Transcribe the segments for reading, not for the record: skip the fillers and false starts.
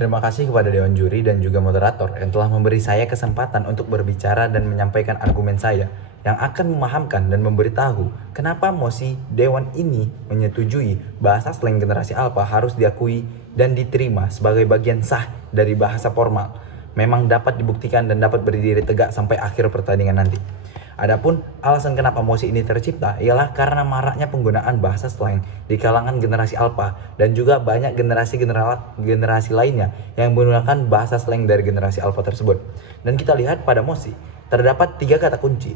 Terima kasih kepada Dewan Juri dan juga moderator yang telah memberi saya kesempatan untuk berbicara dan menyampaikan argumen saya yang akan memahamkan dan memberitahu kenapa mosi Dewan ini menyetujui bahasa slang generasi alfa harus diakui dan diterima sebagai bagian sah dari bahasa formal. Memang dapat dibuktikan dan dapat berdiri tegak sampai akhir pertandingan nanti. Adapun alasan kenapa mosi ini tercipta ialah karena maraknya penggunaan bahasa slang di kalangan generasi alfa dan juga banyak generasi lainnya yang menggunakan bahasa slang dari generasi alfa tersebut. Dan kita lihat pada mosi terdapat 3 kata kunci.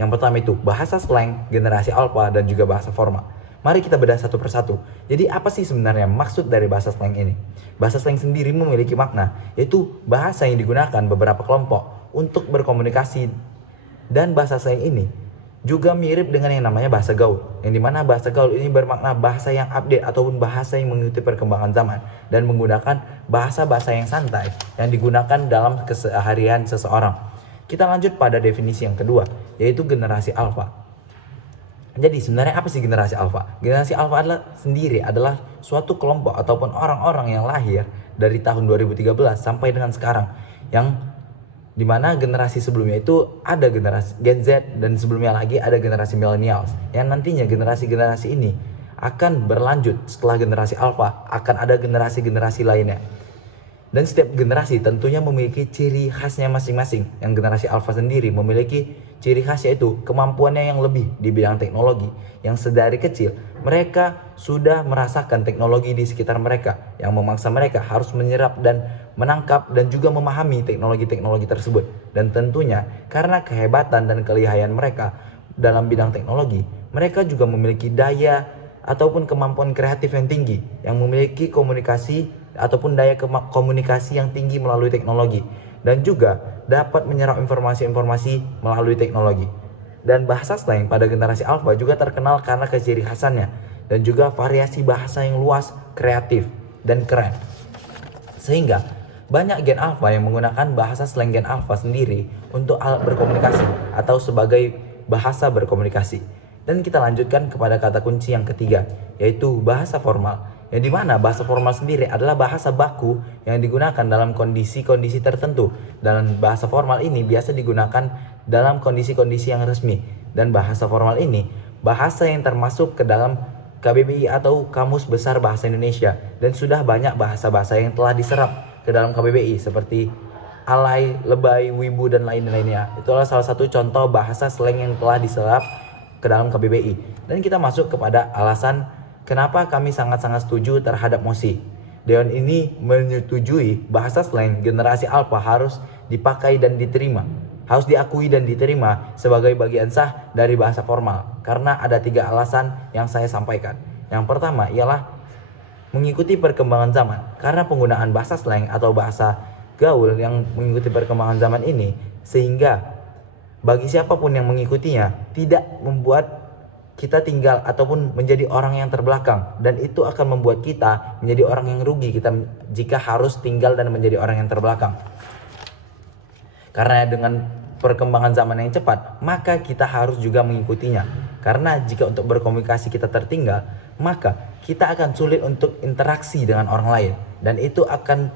Yang pertama itu bahasa slang, generasi alfa, dan juga bahasa formal. Mari kita bedah satu persatu. Jadi apa sih sebenarnya maksud dari bahasa slang ini? Bahasa slang sendiri memiliki makna, yaitu bahasa yang digunakan beberapa kelompok untuk berkomunikasi. Dan bahasa slang ini juga mirip dengan yang namanya bahasa gaul, yang dimana bahasa gaul ini bermakna bahasa yang update ataupun bahasa yang mengikuti perkembangan zaman dan menggunakan bahasa-bahasa yang santai yang digunakan dalam keseharian seseorang. Kita lanjut pada definisi yang kedua, yaitu generasi alfa. Jadi sebenarnya apa sih generasi alfa? Generasi alfa adalah suatu kelompok ataupun orang-orang yang lahir dari tahun 2013 sampai dengan sekarang, yang dimana generasi sebelumnya itu ada generasi Gen Z dan sebelumnya lagi ada generasi millennials, yang nantinya generasi-generasi ini akan berlanjut setelah generasi alfa, akan ada generasi-generasi lainnya. Dan setiap generasi tentunya memiliki ciri khasnya masing-masing. Yang generasi alfa sendiri memiliki ciri khas yaitu kemampuannya yang lebih di bidang teknologi, yang sedari kecil mereka sudah merasakan teknologi di sekitar mereka yang memaksa mereka harus menyerap dan menangkap dan juga memahami teknologi-teknologi tersebut. Dan tentunya karena kehebatan dan kelihayan mereka dalam bidang teknologi, mereka juga memiliki daya ataupun kemampuan kreatif yang tinggi, yang memiliki komunikasi ataupun daya komunikasi yang tinggi melalui teknologi, dan juga dapat menyerap informasi-informasi melalui teknologi. Dan bahasa slang pada generasi alfa juga terkenal karena keciri khasannya dan juga variasi bahasa yang luas, kreatif, dan keren. Sehingga banyak gen alfa yang menggunakan bahasa slang gen alfa sendiri untuk alat berkomunikasi atau sebagai bahasa berkomunikasi. Dan kita lanjutkan kepada kata kunci yang ketiga, yaitu bahasa formal. Yang dimana bahasa formal sendiri adalah bahasa baku yang digunakan dalam kondisi-kondisi tertentu. Dan bahasa formal ini biasa digunakan dalam kondisi-kondisi yang resmi. Dan bahasa formal ini bahasa yang termasuk ke dalam KBBI atau Kamus Besar Bahasa Indonesia. Dan sudah banyak bahasa-bahasa yang telah diserap ke dalam KBBI seperti alay, lebay, wibu, dan lain-lainnya. Itulah salah satu contoh bahasa slang yang telah diserap ke dalam KBBI. Dan kita masuk kepada alasan kenapa kami sangat-sangat setuju terhadap mosi. Dewan ini menyetujui bahasa slang generasi alfa harus dipakai dan diterima, harus diakui dan diterima sebagai bagian sah dari bahasa formal. Karena ada 3 alasan yang saya sampaikan. Yang pertama ialah mengikuti perkembangan zaman. Karena penggunaan bahasa slang atau bahasa gaul yang mengikuti perkembangan zaman ini, sehingga bagi siapapun yang mengikutinya tidak membuat kita tinggal ataupun menjadi orang yang terbelakang, dan itu akan membuat kita menjadi orang yang rugi jika harus tinggal dan menjadi orang yang terbelakang. Karena dengan perkembangan zaman yang cepat, maka kita harus juga mengikutinya. Karena jika untuk berkomunikasi kita tertinggal, maka kita akan sulit untuk interaksi dengan orang lain, dan itu akan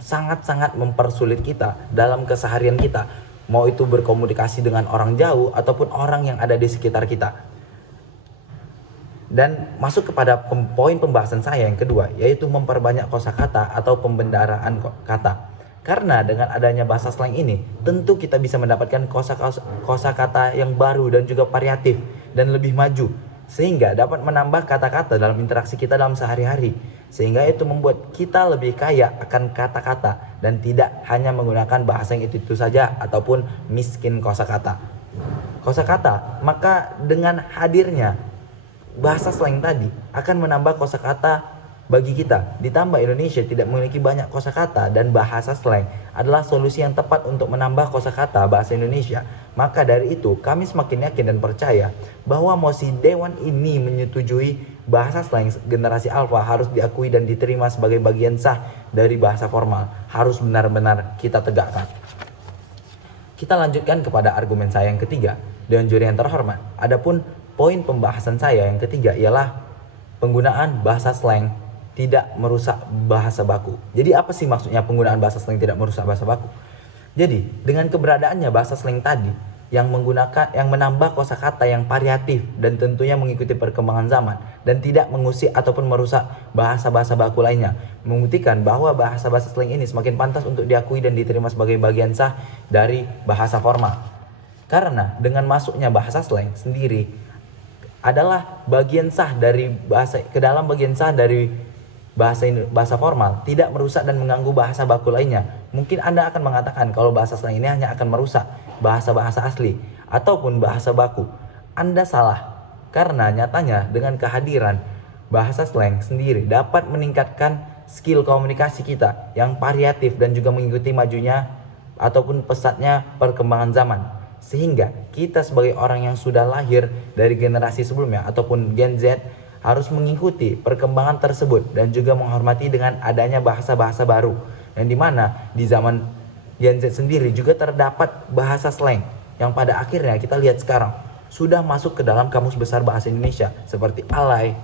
sangat-sangat mempersulit kita dalam keseharian kita, mau itu berkomunikasi dengan orang jauh ataupun orang yang ada di sekitar kita. Dan masuk kepada poin pembahasan saya yang kedua, yaitu memperbanyak kosakata atau pembendaraan kata. Karena dengan adanya bahasa slang ini, tentu kita bisa mendapatkan kosakata yang baru dan juga variatif dan lebih maju, sehingga dapat menambah kata-kata dalam interaksi kita dalam sehari-hari. Sehingga itu membuat kita lebih kaya akan kata-kata dan tidak hanya menggunakan bahasa yang itu saja ataupun miskin kosakata. Maka dengan hadirnya bahasa slang tadi akan menambah kosakata bagi kita. Ditambah Indonesia tidak memiliki banyak kosakata, dan bahasa slang adalah solusi yang tepat untuk menambah kosakata bahasa Indonesia. Maka dari itu kami semakin yakin dan percaya bahwa mosi Dewan ini menyetujui bahasa slang generasi alfa harus diakui dan diterima sebagai bagian sah dari bahasa formal. Harus benar-benar kita tegakkan. Kita lanjutkan kepada argumen saya yang ketiga. Dewan juri yang terhormat, adapun poin pembahasan saya yang ketiga ialah penggunaan bahasa slang tidak merusak bahasa baku. Jadi apa sih maksudnya penggunaan bahasa slang tidak merusak bahasa baku? Jadi dengan keberadaannya bahasa slang tadi yang menambah kosakata yang variatif dan tentunya mengikuti perkembangan zaman dan tidak mengusik ataupun merusak bahasa-bahasa baku lainnya, membuktikan bahwa bahasa-bahasa slang ini semakin pantas untuk diakui dan diterima sebagai bagian sah dari bahasa formal. Karena dengan masuknya bahasa slang sendiri adalah bagian sah dari bahasa ke dalam bagian sah dari bahasa formal, tidak merusak dan mengganggu bahasa baku lainnya. Mungkin Anda akan mengatakan kalau bahasa slang ini hanya akan merusak bahasa-bahasa asli ataupun bahasa baku. Anda salah, karena nyatanya dengan kehadiran bahasa slang sendiri dapat meningkatkan skill komunikasi kita yang variatif dan juga mengikuti majunya ataupun pesatnya perkembangan zaman. Sehingga kita sebagai orang yang sudah lahir dari generasi sebelumnya ataupun Gen Z harus mengikuti perkembangan tersebut dan juga menghormati dengan adanya bahasa-bahasa baru, yang dimana di zaman Gen Z sendiri juga terdapat bahasa slang yang pada akhirnya kita lihat sekarang sudah masuk ke dalam kamus besar bahasa Indonesia seperti alay,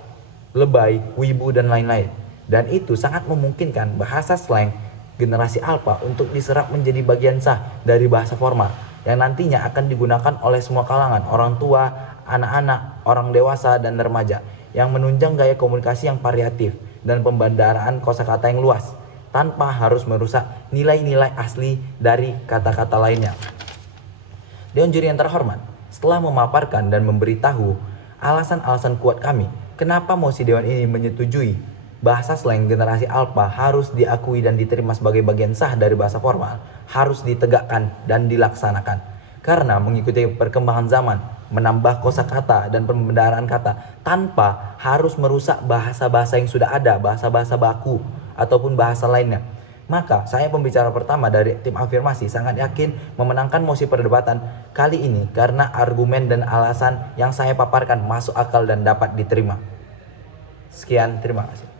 lebay, wibu, dan lain-lain. Dan itu sangat memungkinkan bahasa slang generasi alpha untuk diserap menjadi bagian sah dari bahasa formal yang nantinya akan digunakan oleh semua kalangan, orang tua, anak-anak, orang dewasa, dan remaja, yang menunjang gaya komunikasi yang variatif dan pembandaraan kosakata yang luas tanpa harus merusak nilai-nilai asli dari kata-kata lainnya. Dewan juri yang terhormat, setelah memaparkan dan memberitahu alasan-alasan kuat kami kenapa mosi Dewan ini menyetujui bahasa slang generasi alpha harus diakui dan diterima sebagai bagian sah dari bahasa formal, harus ditegakkan dan dilaksanakan. Karena mengikuti perkembangan zaman, menambah kosakata dan pembendaharaan kata tanpa harus merusak bahasa-bahasa yang sudah ada, bahasa-bahasa baku ataupun bahasa lainnya. Maka saya pembicara pertama dari tim afirmasi sangat yakin memenangkan mosi perdebatan kali ini karena argumen dan alasan yang saya paparkan masuk akal dan dapat diterima. Sekian, terima kasih.